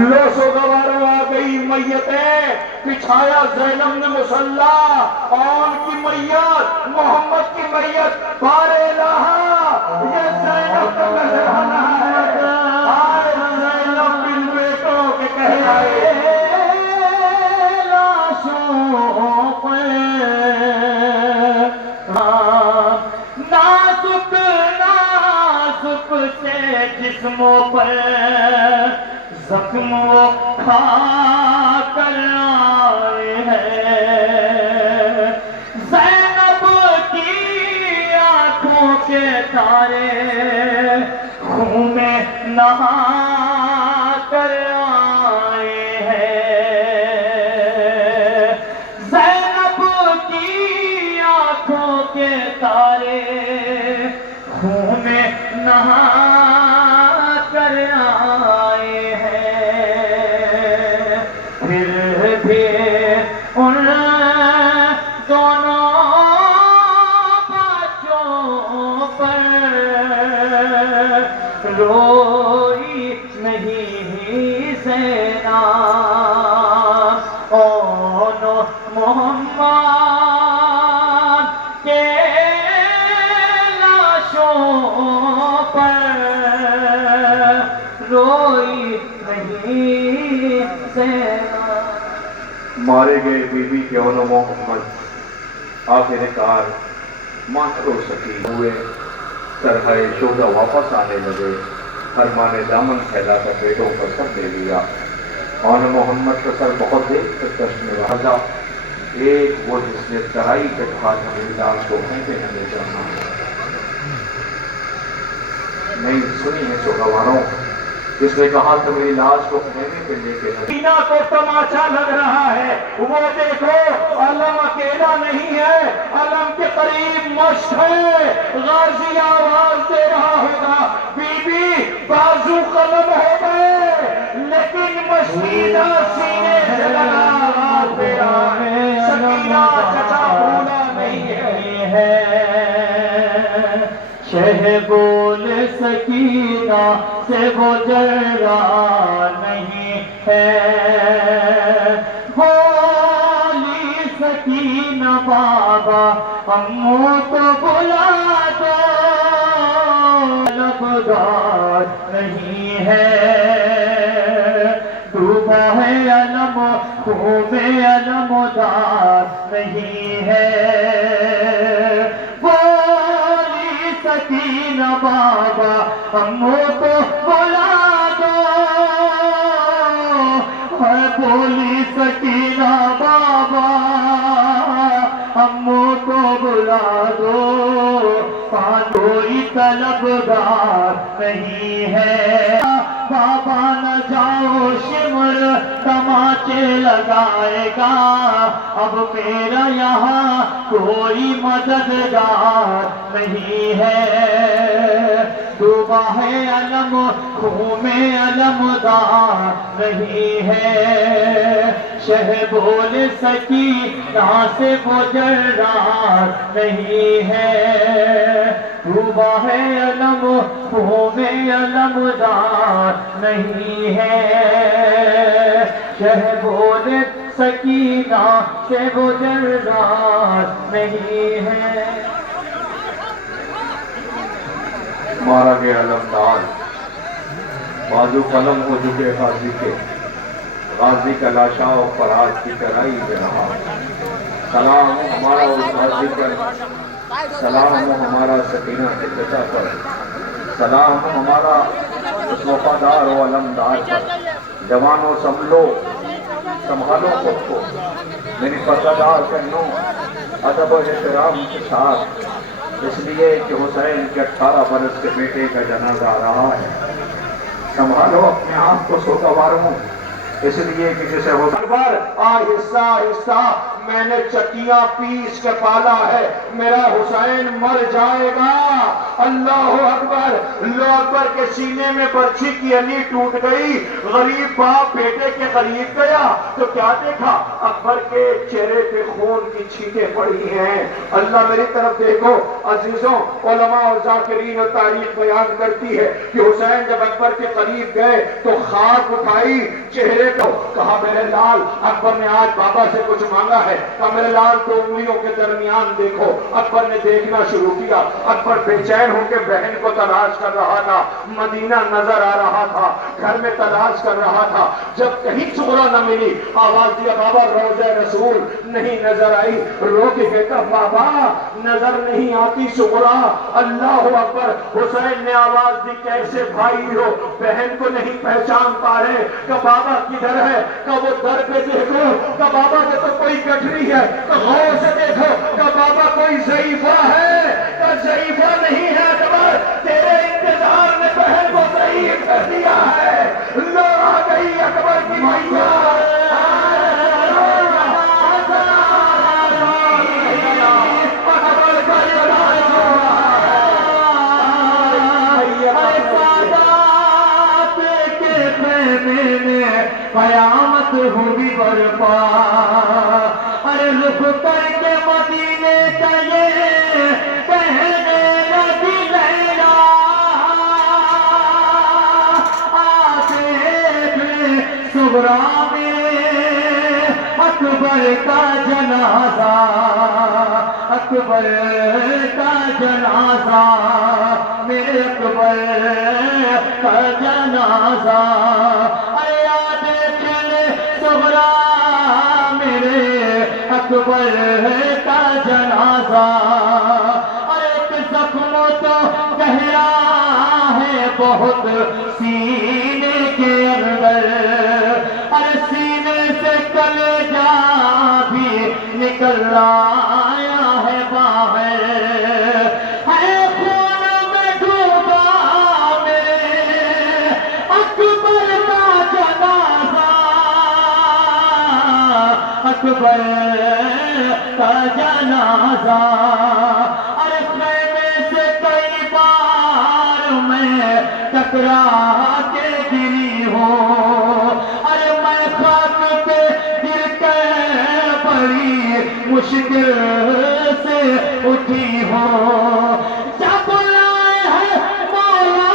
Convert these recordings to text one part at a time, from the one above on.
لو سو گواروں آ گئی میتیں، بچھایا زینب نے مصلا، اور کی میت محمد کی میت بار الہا، یہ زینب کا نذرانہ ہے۔ آئے زینب بن بیٹوں کے کہلائے، لاشوں پہ نازک نازک سے جسموں پر زخم کھا کر آئے ہیں، زینب کی آنکھوں کے تارے خون میں نہا کر آئے ہیں، زینب کی آنکھوں کے تارے خون میں نہا کر آئے ہیں، پھر بھی ان دونوں بچوں پر روئی نہیں زینب، اون محمد کے لاشوں پر روئی نہیں زینب۔ مارے گئے بی بی کے اون محمد آخر کار ماتھرو سکی ہوئے، سرحائے شہدہ واپس آنے لگے، فرمان دامن پھیلا کر بیٹوں پر سر دے لیا۔ اون محمد کا سر بہت دیر تک کشت میں رہا، ایک وہ جس نے ترائی کے کہا تھا میری لاش کو پھینکے نہ لے جانا، نہیں سنی ہے سوگواروں، جس نے کہا تھا میری لاش کو خیمے پہ لے کے سینہ کو تماچا لگ رہا ہے، وہ دیکھو علم اکیلا نہیں ہے، علم کے قریب مشت ہے، غازی آواز دے رہا ہوگا، بی بی بازو قلم ہو گئے، لیکن مشکینہ سینے سے لگا آواز دے رہا ہے، سکینہ چچا بھولا نہیں ہے۔ شہبول سکینہ سے وہ جرا نہیں ہے، بولی سکینہ بابا امو کو بلا دو، لبدار نہیں ہے، ڈوبا ہے علم خون میں علم دار نہیں ہے، سکینہ بابا امو کو بلا دو، ہے بولی سکینہ بابا امو کو بلا دو، کوئی طلبگار نہیں ہے، بابا نہ جاؤ شمر تماچے لگائے گا، اب میرا یہاں کوئی مددگار نہیں ہے، ڈوبا ہے علم خون میں علمدار نہیں ہے، شہبول سکینہ سے وہ جرار نہیں ہے، ڈوبا ہے علم خون میں علمدار نہیں ہے، شہبول سکینہ سے وہ جرار نہیں ہے۔ مارا گیا علمدار، بازو قلم ہو چکے غازی کے، غازی کا لاشا و فراز کی ترائی میں رہا، سلام ہو ہمارا اس غازی پر، سلام ہو ہمارا سکینہ کے چچا پر، سلام ہو ہمارا اس وفادار و علمدار پر، جوانوں سنبھالو خود کو، میری پردہ بہنوں ادب و احترام کے ساتھ، اس لیے کہ حسین کے 18 برس کے بیٹے کا جنازہ آ رہا ہے، سنبھالو اپنے آپ کو سوگواروں، اس لیے کہ جسے حسین آہستہ آہستہ میں نے چکیاں پیس کے پالا ہے، میرا حسین مر جائے گا۔ اللہ اکبر، اللہ اکبر کے سینے میں برچھی کی علی ٹوٹ گئی۔ غریب باپ بیٹے کے قریب گیا تو کیا دیکھا؟ اکبر کے چہرے پہ خون کی چھینٹیں پڑی ہیں۔ اللہ میری طرف دیکھو عزیزوں، علماء اور ذاکرین اور تاریخ بیان کرتی ہے کہ حسین جب اکبر کے قریب گئے تو خاک اٹھائی چہرے کو، کہا میرے لال، اکبر نے آج بابا سے کچھ مانگا ہے، کہا میرے لال دو انگلیوں کے درمیان دیکھو۔ اکبر نے دیکھنا شروع کیا۔ اکبر بے چین ہو کے بہن کو تلاش کر رہا تھا، مدینہ نظر آ رہا تھا، گھر میں تلاش کر رہا تھا۔ جب کہیں صغرا نہ ملی، آواز دیا بابا روضہ رسول، نہیں نظر آئی۔ رو کے کہتا بابا نظر نہیں آتی صغرا۔ اللہ اکبر، حسین نے آواز دی کیسے بھائی ہو، بہن کو نہیں پہچان پا رہے، کہ بابا کدھر ہے، کہ وہ در پہ دیکھو، کہ بابا کے تو کوئی گٹھری ہے، کہ غور سے دیکھو، کہ بابا کوئی ضعیفہ ہے، کہ ضعیفہ نہیں ہے اکبر، تیرے انتظار نے بہن کو ضعیف کر دیا ہے۔ لو آ گئی اکبر کی میاں، قیامت ہوگی برپا، ارے رخ کر کے مدینے کا یہ کہنے لگی لیلا، آتے صغرا میں اکبر کا جنازہ، اکبر کا جنازہ، میرے اکبر کا جنازہ، اکبر کا جنازہ، ایک زخم تو گہرا ہے بہت سینے کے اندر، ارے سینے سے کلیجہ بھی نکل آیا ہے باہر، ہے خون میں ڈوبا میرے اکبر کا جنازہ، اکبر کا جنازہ، ارے خیمے سے کئی بار میں ٹکرا کے گری ہوں، ارے میں خاک پہ گر کے بڑی مشکل سے اٹھی ہوں، جب لائے ہیں مولا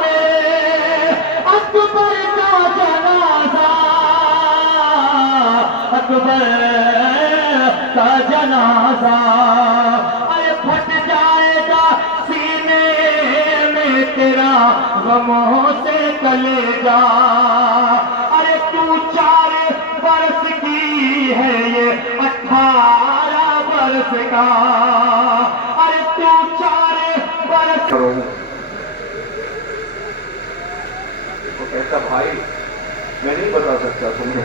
میرے اکبر کا جنازہ، اکبر کا جنازہ، ارے پھٹ جائے گا سینے میں تیرا غموں سے کلیجہ، ارے تو 4 برس کی ہے یہ 18 برس کا، ارے تو 4 برس وہ کہتا بھائی میں نہیں بتا سکتا تمہیں،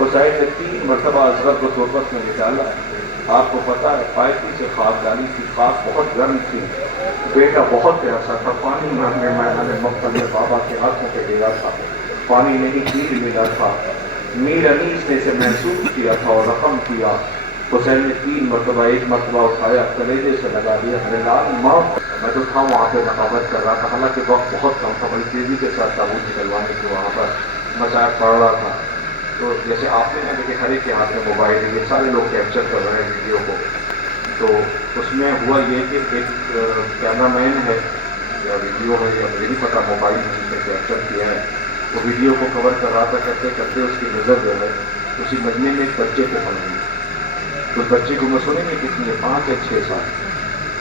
حسین نے 3 مرتبہ اصغر کو تربت میں نکالا ہے، آپ کو پتا ہے پائپی سے خاک ڈالی تھی، خاک بہت گرم تھی، بیٹا بہت پیاسا تھا، پانی مانگنے میں مقتل میں بابا کے ہاتھوں پہ گرا تھا، پانی نہیں پیر ملا تھا، میر انیس نے اسے محسوس کیا تھا اور رقم کیا، حسین نے 3 مرتبہ، 1 مرتبہ اٹھایا کلیجے سے لگا دیا، میرے لال معاف، میں تو تھا وہاں پہ رقابت کر رہا تھا، حالانکہ وقت بہت کم تھا، بڑی تیزی کے ساتھ تابوت نکلوانے کی وہاں پر مسائل پڑ رہا تھا، تو جیسے آپ نے نا دیکھیں ہر ایک کے ہاتھ میں موبائل ہے، یہ سارے لوگ کیپچر کر رہے ہیں ویڈیو کو، تو اس میں ہوا یہ کہ ایک کیمرہ مین ہے یا ویڈیو ہے یا مجھے نہیں پتا موبائل میں جس نے کیپچر کیا ہے، وہ ویڈیو کو کور کر رہا تھا، کرتے کرتے اس کی نظر جو ہے اسی مجمع میں ایک بچے پہ پڑ گئی، اس بچے کو میں سنیں گے کتنی ہے 5 یا 6 سال،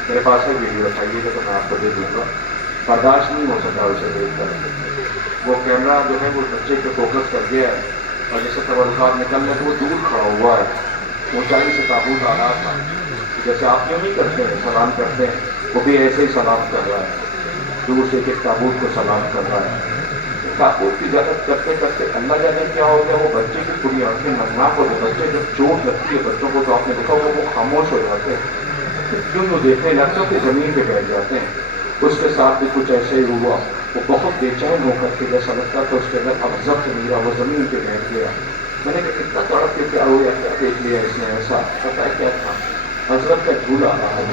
میرے پاس ہے ویڈیو، اٹھائیے گا تو میں آپ کو دے دوں گا، برداشت نہیں ہو سکا اسے دیکھ کر، وہ کیمرہ جو ہے وہ بچے پہ فوکس کر گیا ہے، اور جیسے تبرکات نکل رہے تو وہ دور کھڑا ہوا ہے، اونچائی سے تابوت آ رہا تھا، جیسے آپ کیوں نہیں کرتے ہیں سلام کرتے ہیں، وہ بھی ایسے ہی سلام کر رہا ہے، دور سے کہ تابوت کو سلام کر رہا ہے، تابوت کی اجازت کرتے کرتے اللہ جانے کیا ہو گیا، وہ بچے کی پوری آنکھیں نمناک ہو گئے، بچے جب چوٹ لگتی ہے بچوں کو تو آپ نے دیکھا وہ خاموش ہو جاتے ہیں، کیوں وہ دیکھنے لگتے ہیں کہ زمین پہ بیٹھ جاتے ہیں، اس کے ساتھ بھی کچھ ایسے ہی ہوا، وہ بہت بے چین ہو کر کے جیسا لگتا تھا اس کے اندر اب ضبط نہیں رہا، وہ زمین پہ بیٹھ گیا، میں نے کہا اتنا تڑپ کے کیا ہو گیا، کیا دیکھ لیا اس نے ایسا؟ پتا ہے کیا تھا؟ حضرت کا جھولا رہا ہے،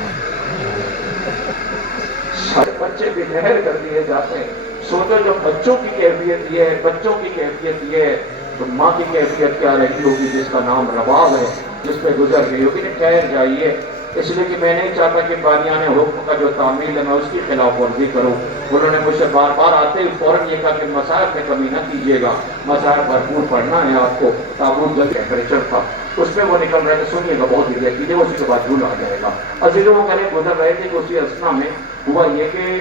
سارے بچے بھی لہر کر دیے جاتے ہیں۔ سوچو جو بچوں کی کیفیت یہ ہے، بچوں کی کیفیت یہ ہے، تو ماں کی کیفیت کیا رہی ہوگی جس کا نام رباب ہے، جس پہ گزر گئی ہوگی۔ ٹھہر جائیے، اس لیے کہ میں نہیں چاہتا کہ بانیان حکم کا جو تعمیل ہے میں اس کی خلاف ورزی کروں۔ انہوں نے مجھ سے بار بار آتے ہی فوراً یہ کہا کہ مصائب میں کمی نہ کیجیے گا، مصائب بھرپور پڑھنا ہے آپ کو۔ تابوت جل ٹیمپریچر تھا، اس میں وہ نکل رہے تھے، سنیے گا بہت ہی کیجیے، اسی کے بعد جھول آ جائے گا۔ عزیزوں وہ کرے گزر رہے تھے کہ اسی اسنا میں ہوا یہ کہ